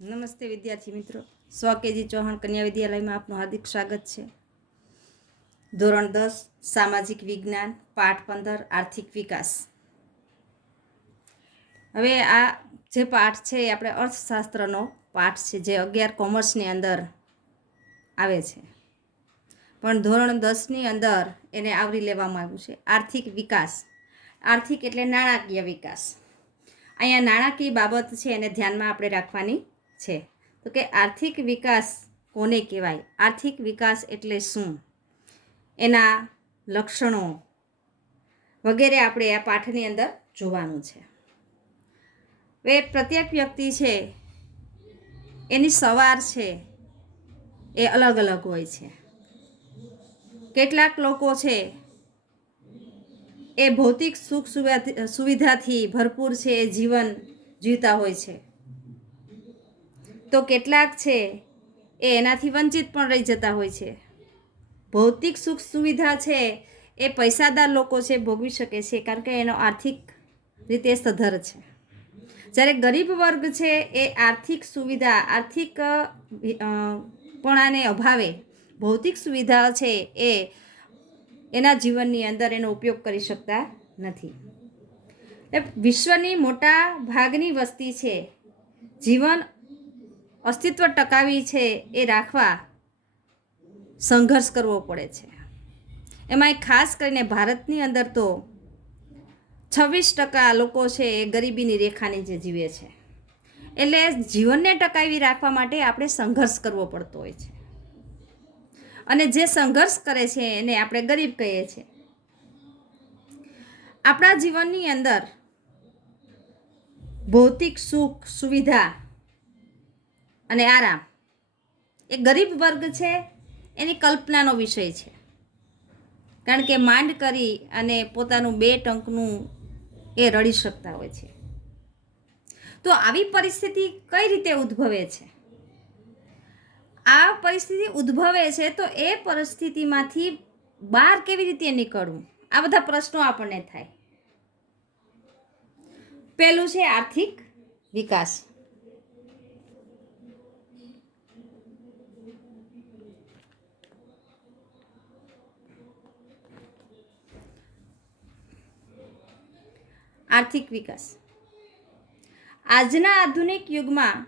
નમસ્તે વિદ્યાર્થી મિત્રો, સ્વ કેજી ચૌહાણ કન્યા વિદ્યાલયમાં આપનું હાર્દિક સ્વાગત છે. ધોરણ 10 સામાજિક વિજ્ઞાન પાઠ 15 આર્થિક વિકાસ. હવે આ જે પાઠ છે એ આપણે અર્થશાસ્ત્રનો પાઠ છે, જે 11 કોમર્સની અંદર આવે છે, પણ ધોરણ 10ની અંદર એને આવરી લેવામાં આવ્યું છે. આર્થિક વિકાસ, આર્થિક એટલે નાણાકીય વિકાસ. અહીંયા નાણાકીય બાબત છે એને ધ્યાનમાં આપણે રાખવાની છે. તો કે આર્થિક વિકાસ કોને કહેવાય, આર્થિક વિકાસ એટલે શું, એના લક્ષણો વગેરે આપણે આ પાઠની અંદર જોવાનું છે. હવે પ્રત્યેક વ્યક્તિ છે એની સવાર છે એ અલગ અલગ હોય છે. કેટલાક લોકો છે એ ભૌતિક સુખ સુવિધાથી ભરપૂર છે એ જીવન જીવતા હોય છે, તો કેટલાક છે એ એનાથી વંચિત પણ રહી જતા હોય છે. ભૌતિક સુખ સુવિધા છે એ પૈસાદાર લોકો છે ભોગવી શકે છે, કારણ કે એનો આર્થિક રીતે સધર છે. જ્યારે ગરીબ વર્ગ છે એ આર્થિક સુવિધા, આર્થિક પણાને અભાવે ભૌતિક સુવિધા છે એ એના જીવનની અંદર એનો ઉપયોગ કરી શકતા નથી. વિશ્વની મોટા ભાગની વસ્તી છે જીવન અસ્તિત્વ ટકાવી છે એ રાખવા સંઘર્ષ કરવો પડે છે. એમાંય ખાસ કરીને ભારતની અંદર તો 26% લોકો છે એ ગરીબીની રેખા નીચે જીવે છે. એટલે જીવનને ટકાવી રાખવા માટે આપણે સંઘર્ષ કરવો પડતો હોય છે, અને જે સંઘર્ષ કરે છે એને આપણે ગરીબ કહીએ છીએ. આપણા જીવનની અંદર ભૌતિક સુખ સુવિધા અને આરામ એ ગરીબ વર્ગ છે એની કલ્પનાનો વિષય છે, કારણ કે માંડ કરી અને પોતાનું 2 ટંકનું એ રડી શકતા હોય છે. તો આવી પરિસ્થિતિ કઈ રીતે ઉદ્ભવે છે? આ પરિસ્થિતિ ઉદ્ભવે છે તો એ પરિસ્થિતિમાંથી બહાર કેવી રીતે નીકળવું, આ બધા પ્રશ્નો આપણને થાય. પહેલું છે આર્થિક વિકાસ. આર્થિક વિકાસ આજના આધુનિક યુગમાં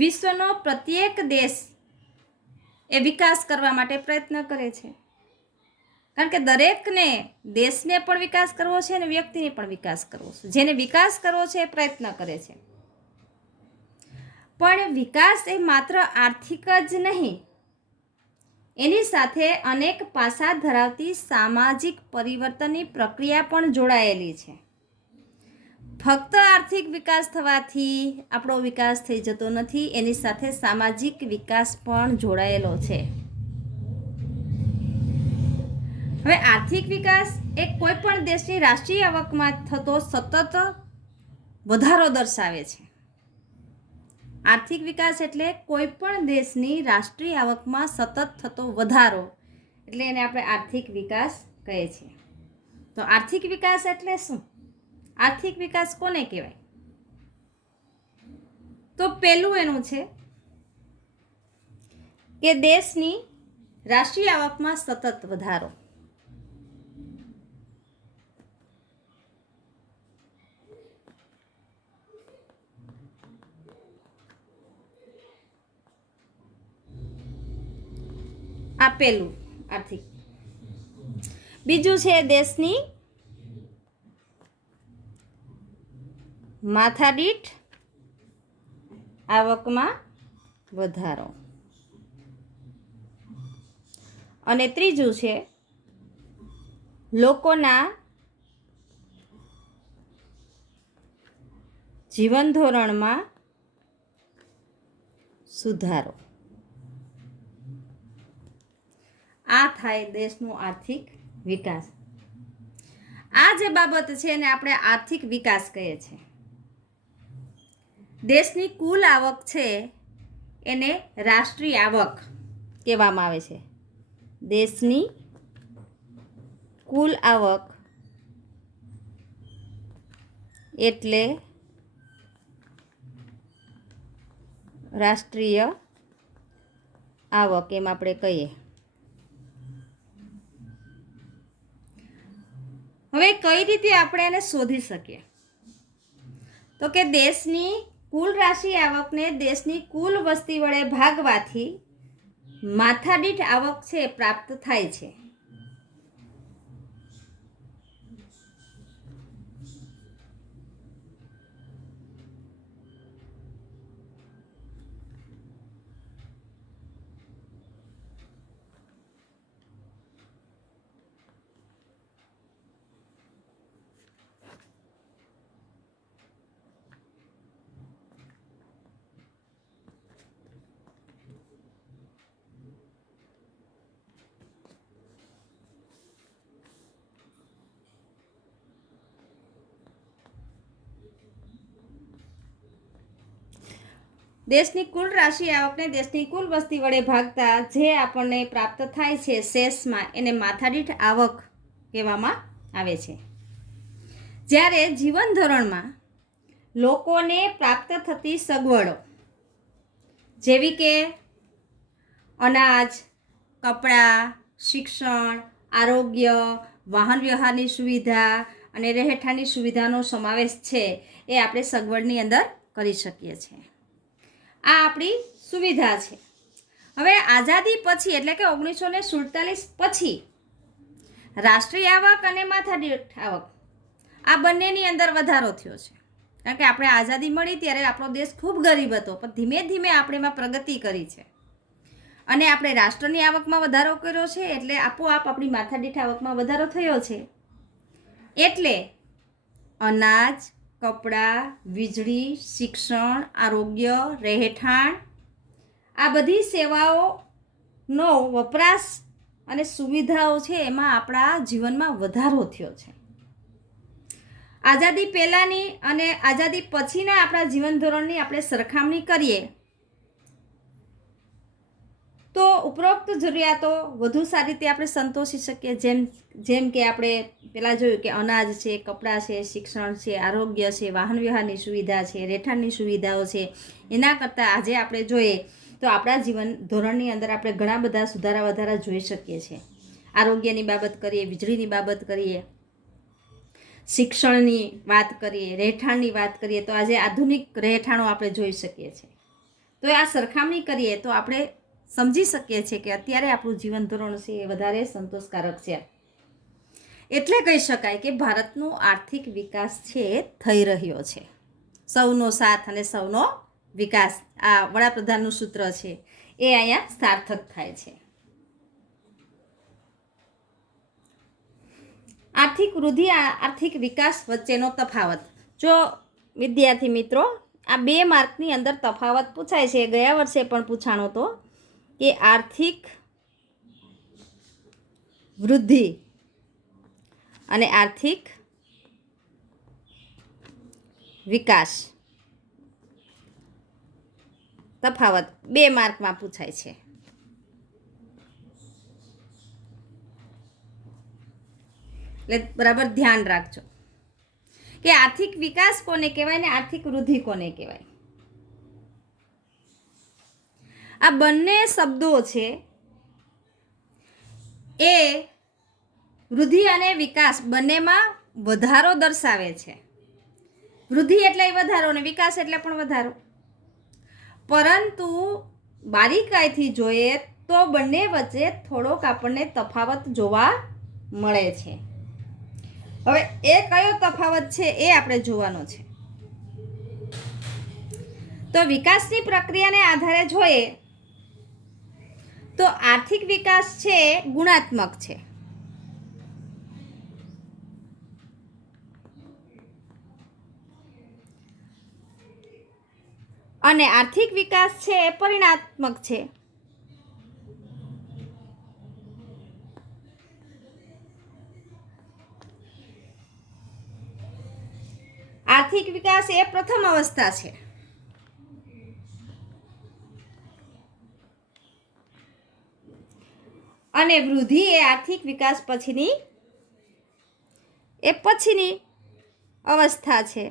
વિશ્વનો પ્રત્યેક દેશ એ વિકાસ કરવા માટે પ્રયત્ન કરે છે, કારણ કે દરેકને દેશને પણ વિકાસ કરવો છે અને વ્યક્તિને પણ વિકાસ કરવો છે. જેને વિકાસ કરવો છે એ પ્રયત્ન કરે છે, પણ વિકાસ એ માત્ર આર્થિક જ નહીં, એની સાથે અનેક પાસા ધરાવતી સામાજિક પરિવર્તનની પ્રક્રિયા પણ જોડાયેલી છે. ફક્ત આર્થિક વિકાસ થવાથી આપણો વિકાસ થઈ જતો નથી, એની સાથે સામાજિક વિકાસ પણ જોડાયેલો છે. હવે આર્થિક વિકાસ એ કોઈ પણ દેશની રાષ્ટ્રીય આવકમાં થતો સતત વધારો દર્શાવે છે. આર્થિક વિકાસ એટલે કોઈ પણ દેશની રાષ્ટ્રીય આવકમાં સતત થતો વધારો, એટલે એને આપણે આર્થિક વિકાસ કહીએ છીએ. તો આર્થિક વિકાસ એટલે શું, આર્થિક વિકાસ કોને કહેવાય? તો પહેલું એનું છે કે દેશની રાષ્ટ્રીય આવકમાં સતત વધારો. આ પહેલું આર્થિક. બીજું છે દેશની માથાદીઠ આવકમાં વધારો. અને ત્રીજું છે લોકોના જીવન ધોરણમાં સુધારો. આ થાય દેશનો આર્થિક વિકાસ. આ જે બાબત છે એને આપણે આર્થિક વિકાસ કહીએ છીએ. દેશની કુલ આવક છે એને રાષ્ટ્રીય આવક કહેવામાં આવે છે. દેશની કુલ આવક એટલે રાષ્ટ્રીય આવક એમ આપણે કહીએ. હવે કઈ રીતે આપણે એને શોધી શકીએ? તો કે દેશની કુલ રાશિ આવકને દેશની કુલ વસ્તી વડે ભાગવાથી માથાદીઠ આવક છે પ્રાપ્ત થાય છે. દેશની કુલ રાશિ આવકને દેશની કુલ વસ્તી વડે ભાગતા જે આપણને પ્રાપ્ત થાય છે શેષમાં, એને માથાદીઠ આવક કહેવામાં આવે છે. જ્યારે જીવન ધોરણમાં લોકોને પ્રાપ્ત થતી સગવડો જેવી કે અનાજ, કપડાં, શિક્ષણ, આરોગ્ય, વાહન વ્યવહારની સુવિધા અને રહેઠાણની સુવિધાનો સમાવેશ છે એ આપણે સગવડની અંદર કરી શકીએ છીએ. આ આપણી સુવિધા છે. હવે આઝાદી પછી એટલે કે 1947 પછી રાષ્ટ્રીય આવક અને માથાદીઠ આવક આ બંનેની અંદર વધારો થયો છે. કારણ કે આપણે આઝાદી મળી ત્યારે આપણો દેશ ખૂબ ગરીબ હતો, પણ ધીમે ધીમે આપણે એમાં પ્રગતિ કરી છે અને આપણે રાષ્ટ્રની આવકમાં વધારો કર્યો છે, એટલે આપોઆપ આપણી માથાદીઠ આવકમાં વધારો થયો છે. એટલે અનાજ, કપડાં, વીજળી, શિક્ષણ, આરોગ્ય, રહેઠાણ આ બધી સેવાઓનો વપરાશ અને સુવિધાઓ છે એમાં આપણા જીવનમાં વધારો થયો છે. આઝાદી પહેલાંની અને આઝાદી પછીના આપણા જીવન ધોરણની આપણે સરખામણી કરીએ તો ઉપરોક્ત જરૂરિયાતો વધુ સારી રીતે આપણે સંતોષી શકીએ. જેમ કે આપણે પહેલાં જોયું કે અનાજ છે, કપડાં છે, શિક્ષણ છે, આરોગ્ય છે, વાહન વ્યવહારની સુવિધા છે, રહેઠાણની સુવિધાઓ છે. એના કરતાં આજે આપણે જોઈએ તો આપણા જીવન ધોરણની અંદર આપણે ઘણા બધા સુધારા વધારા જોઈ શકીએ છીએ. આરોગ્યની બાબત કરીએ, વીજળીની બાબત કરીએ, શિક્ષણની વાત કરીએ, રહેઠાણની વાત કરીએ તો આજે આધુનિક રહેઠાણો આપણે જોઈ શકીએ છીએ. તો આ સરખામણી કરીએ તો આપણે સમજી શકીએ છીએ કે અત્યારે આપણું જીવન ધોરણ છે એ વધારે સંતોષકારક છે. એટલે કહી શકાય કે ભારતનો આર્થિક વિકાસ છે એ થઈ રહ્યો છે. સૌનો સાથ અને સૌનો વિકાસ આ વડાપ્રધાનનું સૂત્ર છે એ અહીંયા સાર્થક થાય છે. આર્થિક વૃદ્ધિ આર્થિક વિકાસ વચ્ચેનો તફાવત. જો વિદ્યાર્થી મિત્રો આ 2 માર્કની અંદર તફાવત પૂછાય છે, ગયા વર્ષે પણ પૂછાણો હતો કે આર્થિક વૃદ્ધિ અને આર્થિક વિકાસ તફાવત 2 માર્કમાં પૂછાય છે. એટલે બરાબર ધ્યાન રાખજો કે આર્થિક વિકાસ કોને કહેવાય ને આર્થિક વૃદ્ધિ કોને કહેવાય. આ બંને શબ્દો છે એ વૃદ્ધિ અને વિકાસ બંનેમાં વધારો દર્શાવે છે. વૃદ્ધિ એટલે વધારો અને વિકાસ એટલે પણ વધારો. પરંતુ બારીકાઈથી જોઈએ તો બંને વચ્ચે થોડોક આપણને તફાવત જોવા મળે છે. હવે એ કયો તફાવત છે એ આપણે જોવાનો છે. તો વિકાસની પ્રક્રિયાને આધારે જોઈએ તો આર્થિક વિકાસ છે ગુણાત્મક છે અને આર્થિક વિકાસ છે એ પરિમાણાત્મક છે. આર્થિક વિકાસ એ પ્રથમ અવસ્થા છે અને વૃદ્ધિ એ આર્થિક વિકાસ પછીની અવસ્થા છે.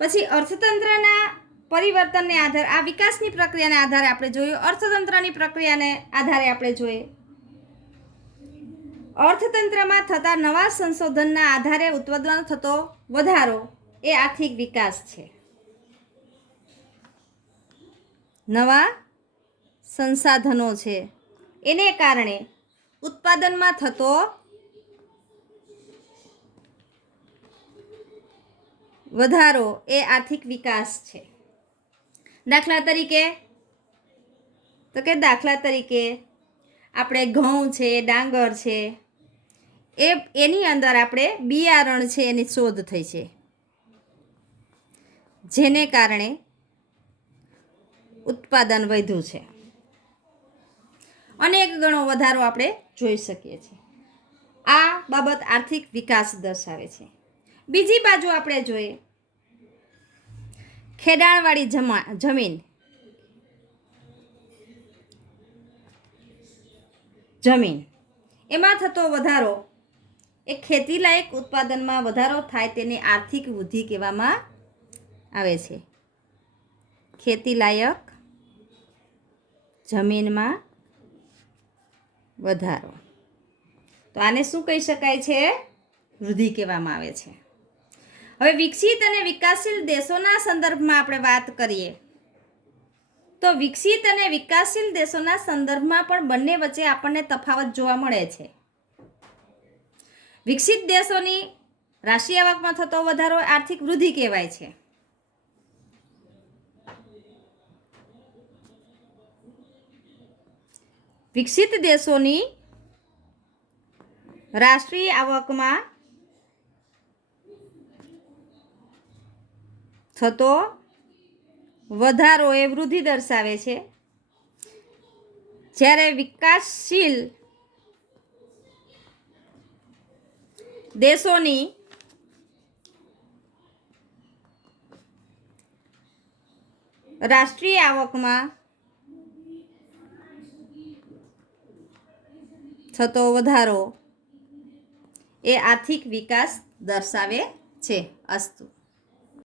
પછી અર્થતંત્રના પરિવર્તનને આધારે, આ વિકાસની પ્રક્રિયાને આધારે આપણે જોયું, અર્થતંત્રની પ્રક્રિયાને આધારે આપણે જોઈએ. અર્થતંત્રમાં થતા નવા સંશોધનના આધારે ઉત્પાદન થતો વધારો એ આર્થિક વિકાસ છે. નવા સંસાધનો છે એને કારણે ઉત્પાદનમાં થતો વધારો એ આર્થિક વિકાસ છે. દાખલા તરીકે આપણે ઘઉં છે, ડાંગર છે, એની અંદર આપણે બિયારણ છે એની શોધ થઈ છે, જેને કારણે ઉત્પાદન વધ્યું છે. અનેક ગણો વધારો આપણે જોઈ શકીએ છીએ. આ બાબત આર્થિક વિકાસ દર્શાવે છે. બીજી બાજુ આપણે જોઈએ ખેડાણવાળી જમીન એમાં થતો વધારો એ ખેતીલાયક ઉત્પાદનમાં વધારો થાય તેને આર્થિક વૃદ્ધિ કહેવામાં આવે છે. ખેતીલાયક જમીનમાં વધારો, તો આને શું કહી શકાય છે? વૃદ્ધિ કહેવામાં આવે છે. હવે વિકસિત અને વિકાસશીલ દેશોના સંદર્ભમાં આપણે વાત કરીએ તો વિકસિત અને વિકાસશીલ દેશોના સંદર્ભમાં પણ બંને વચ્ચે આપણને તફાવત જોવા મળે છે. વિકસિત દેશોની રાષ્ટ્રીય આવકમાં થતો વધારો આર્થિક વૃદ્ધિ કહેવાય છે. વિકસિત દેશોની રાષ્ટ્રીય આવકમાં થતો વધારો એ વૃદ્ધિ દર્શાવે છે, જ્યારે વિકાસશીલ દેશોની રાષ્ટ્રીય આવકમાં થતો વધારો એ આર્થિક વિકાસ દર્શાવે છે. અસ્તુ.